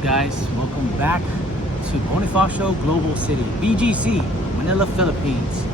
up, guys? Welcome back to Bonifacio Global City, BGC, Manila, Philippines.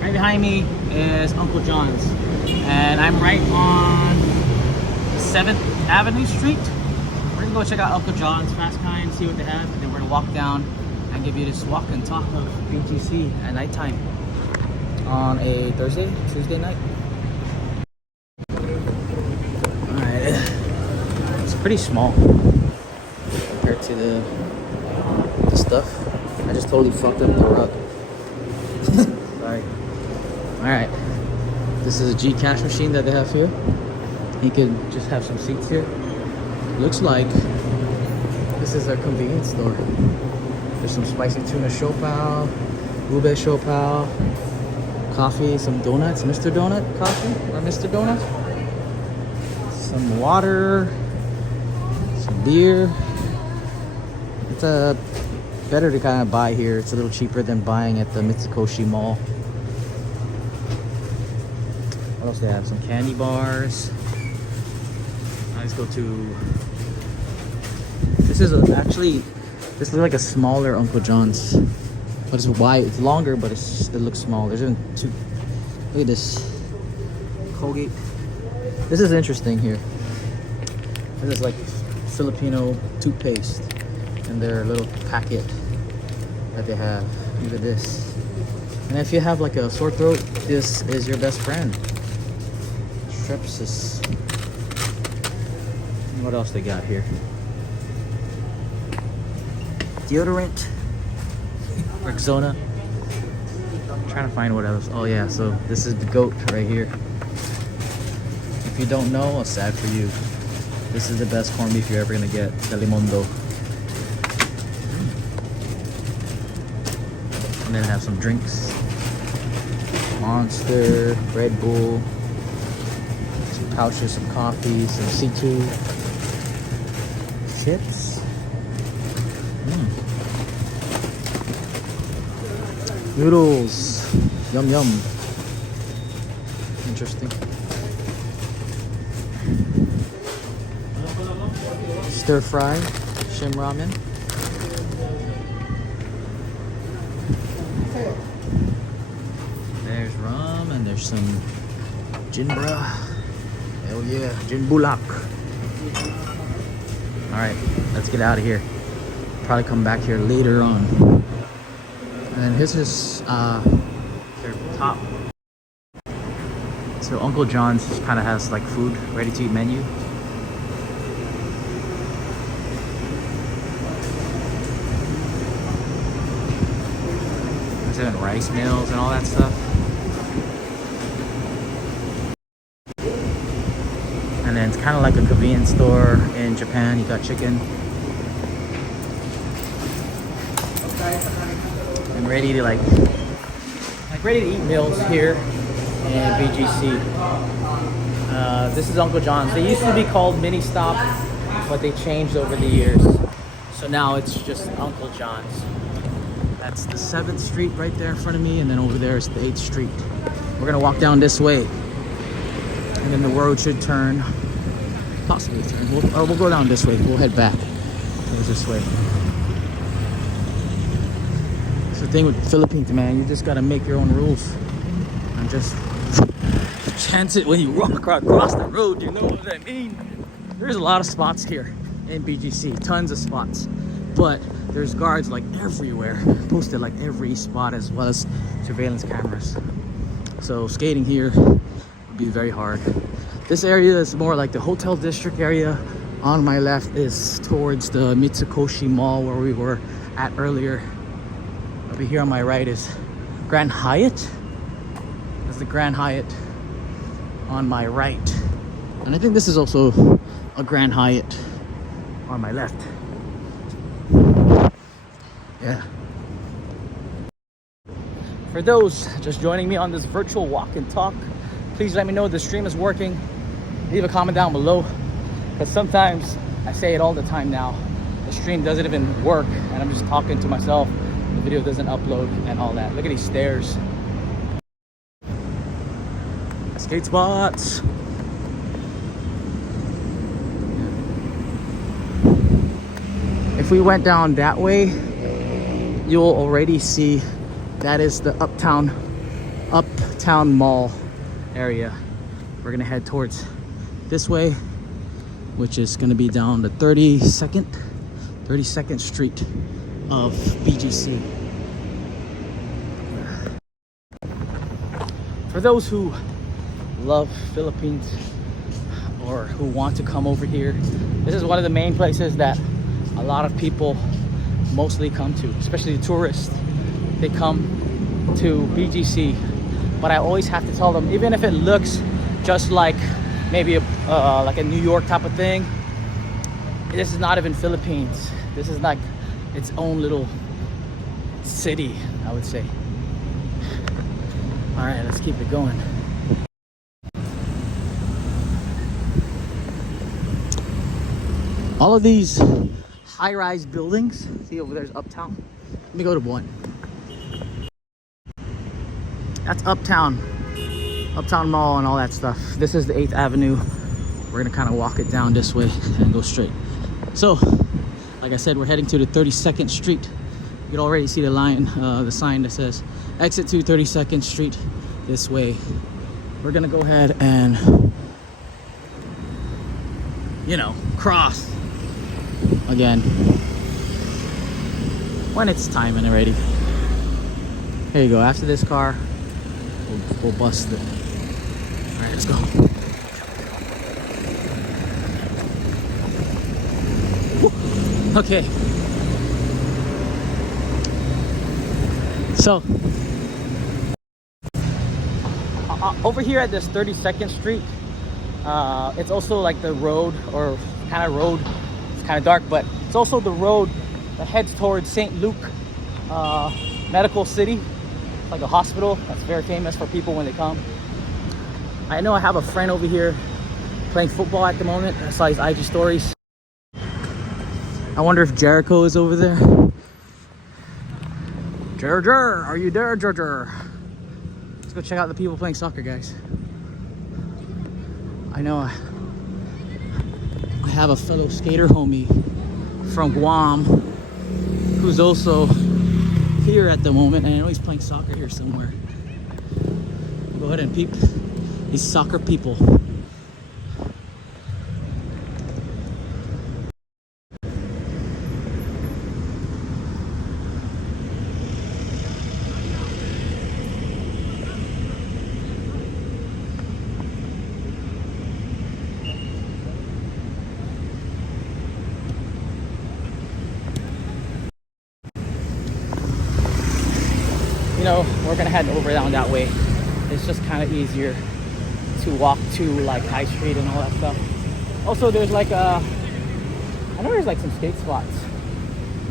Right behind me is Uncle John's, and I'm right on 7th Avenue Street. We're gonna go check out Uncle John's, Fast Kind, see what they have, and then we're gonna walk down and give you this walk and talk of BGC at nighttime on a Tuesday night. Alright, it's pretty small compared to the stuff. I just totally fucked up the rug. Sorry. Alright, this is a G cash machine that they have here. You can just have some seats here. Looks like this is a convenience store. There's some spicy tuna siopao, ube siopao, coffee, some donuts, Mr. Donut coffee or Mr. Donut, some water, some beer. It's better to kind of buy here. It's a little cheaper than buying at the Mitsukoshi Mall. What else do they have? Some candy bars. Let's go to. This is this looks like a smaller Uncle John's, but it's wide. It's longer, but it looks small. There's even two. Look at this. Colgate. This is interesting here. This is like Filipino toothpaste in their little packet that they have. Look at this. And if you have like a sore throat, this is your best friend. Strepsis. What else they got here? Deodorant. Rexona. I'm trying to find what else. Oh yeah, so this is the goat right here. If you don't know, it's sad for you. This is the best corned beef you're ever gonna get. Delimondo. And then have some drinks. Monster, Red Bull, some pouches, some coffee, some C2, chips. Noodles. Yum yum. Interesting. Stir fry, shim ramen. There's rum and there's some gin bra. Hell yeah, gin bulak. Alright, let's get out of here. Probably come back here later on. And this is their top. So Uncle John's kind of has like food, ready to eat menu. There's even rice meals and all that stuff. And then it's kind of like a convenience store in Japan. You got chicken. And ready to ready to eat meals here in BGC. This is Uncle John's. They used to be called Mini Stop, but they changed over the years. So now it's just Uncle John's. That's the 7th Street right there in front of me, and then over there is the 8th Street. We're gonna walk down this way, and then the road should turn, possibly turn. We'll go down this way. We'll head back. Goes this way. That's the thing with Philippines, man. You just gotta make your own rules and just chance it when you walk across the road. You know what I mean? There's a lot of spots here in BGC, tons of spots, but there's guards like everywhere, posted like every spot, as well as surveillance cameras. So skating here would be very hard. This area is more like the hotel district area. On my left is towards the Mitsukoshi Mall where we were at earlier. Over here on my right is Grand Hyatt. That's the Grand Hyatt on my right. And I think this is also a Grand Hyatt on my left. Yeah. For those just joining me on this virtual walk and talk, please let me know the stream is working. Leave a comment down below, because sometimes I say it all the time now. The stream doesn't even work and I'm just talking to myself. The video doesn't upload and all that. Look at these stairs. Skate spots. we went down that way, you'll already see that is the uptown mall area. We're gonna head towards this way, which is gonna be down the 32nd Street of BGC. For those who love Philippines or who want to come over here, this is one of the main places that a lot of people mostly come to, especially the tourists. They come to BGC, but I always have to tell them, even if it looks just like maybe like a New York type of thing, this is not even Philippines. This is like its own little city, I would say. All right, let's keep it going. All of these high-rise buildings, see over there's Uptown. Let me go to one. That's Uptown Mall and all that stuff. This is the 8th Avenue. We're gonna kind of walk it down this way and go straight. So, like I said, we're heading to the 32nd Street. You can already see the sign that says exit to 32nd Street this way. We're gonna go ahead and, you know, cross again when it's time and ready. Here you go. After this car, we'll bust it. All right, let's go. Woo. Okay. So over here at this 32nd Street, it's also like the road, or kind of road. It's kind of dark, but it's also the road that heads towards St. Luke Medical City. It's like a hospital that's very famous for people when they come. I know I have a friend over here playing football at the moment. I saw his IG stories. I wonder if Jericho is over there. Jer, are you there, Jer? Let's go check out the people playing soccer, guys. I know I have a fellow skater homie from Guam who's also here at the moment, and I know he's playing soccer here somewhere. Go ahead and peep these soccer people. You know, we're gonna head over down that way. It's just kind of easier to walk to like High Street and all that stuff. Also, there's like I know there's like some skate spots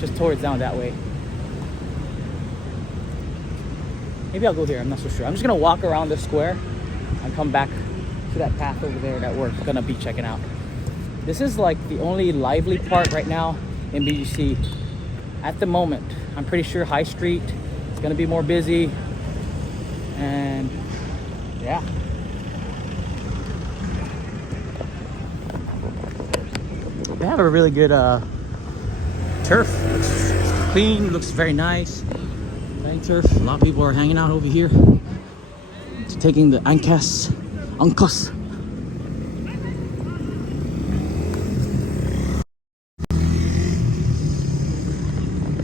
just towards down that way. Maybe I'll go here, I'm not so sure. I'm just gonna walk around the square and come back to that path over there that we're gonna be checking out. This is like the only lively part right now in BGC at the moment. I'm pretty sure High Street is gonna be more busy, and yeah. They have a really good turf. Looks clean, looks very nice. Playing turf. A lot of people are hanging out over here, taking the angkas.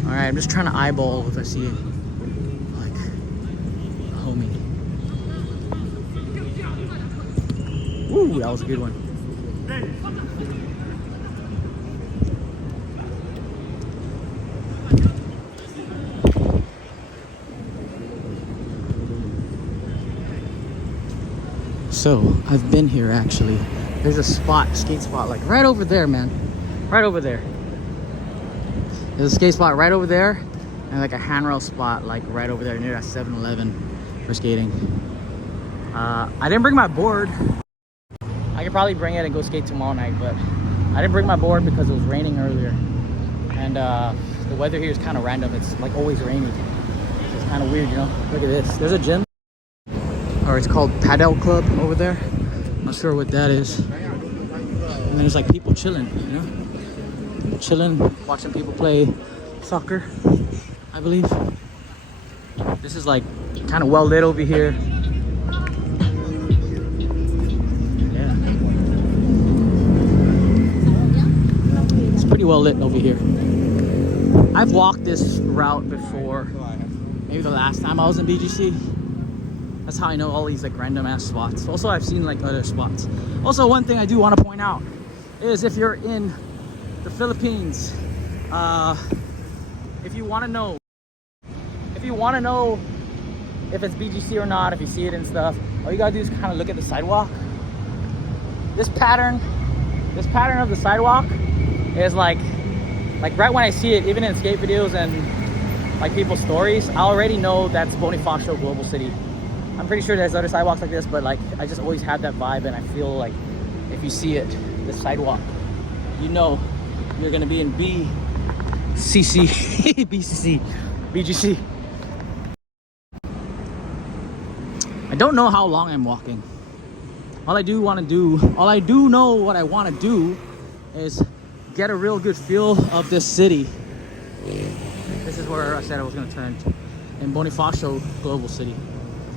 Alright, I'm just trying to eyeball if I see it. Like a homie. Ooh, that was a good one. So, I've been here actually. There's a spot, skate spot, like right over there, man. Right over there. There's a skate spot right over there, and like a handrail spot like right over there near that 7-Eleven for skating. I didn't bring my board. I could probably bring it and go skate tomorrow night, but I didn't bring my board because it was raining earlier. And the weather here is kind of random. It's like always rainy. It's kind of weird, you know? Look at this. There's a gym. Or it's called Paddle Club over there. Not sure what that is. And there's like people chilling, you know? chilling, watching people play soccer, I believe. This is like kind of well lit over here. Yeah. It's pretty well lit over here. I've walked this route before. Maybe the last time I was in BGC. That's how I know all these like random ass spots. Also, I've seen like other spots. Also, one thing I do want to point out is if you're in the Philippines, if you want to know if it's BGC or not, if you see it and stuff, all you gotta do is kind of look at the sidewalk. This pattern of the sidewalk is like right when I see it, even in skate videos and like people's stories, I already know that's Bonifacio Global City. I'm pretty sure there's other sidewalks like this, but like I just always have that vibe, and I feel like if you see it, this sidewalk, you know you're gonna be in BCC, BGC. I don't know how long I'm walking. All I do know what I want to do is get a real good feel of this city. This is where I said I was gonna turn, in Bonifacio Global City.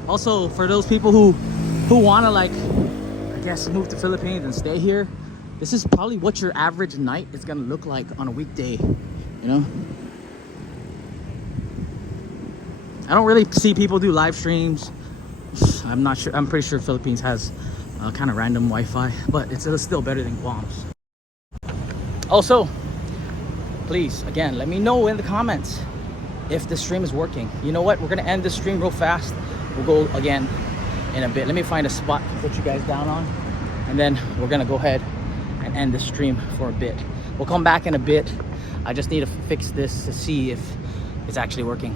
Also, for those people who want to like, I guess, move to Philippines and stay here, this is probably what your average night is gonna look like on a weekday, you know? I don't really see people do live streams. I'm not sure. I'm pretty sure Philippines has kind of random Wi-Fi, but it's still better than Guam's. Also, please, again, let me know in the comments if the stream is working. You know what? We're gonna end this stream real fast. We'll go again in a bit. Let me find a spot to put you guys down on, and then we're gonna go ahead and end the stream for a bit. We'll come back in a bit. I just need to fix this to see if it's actually working.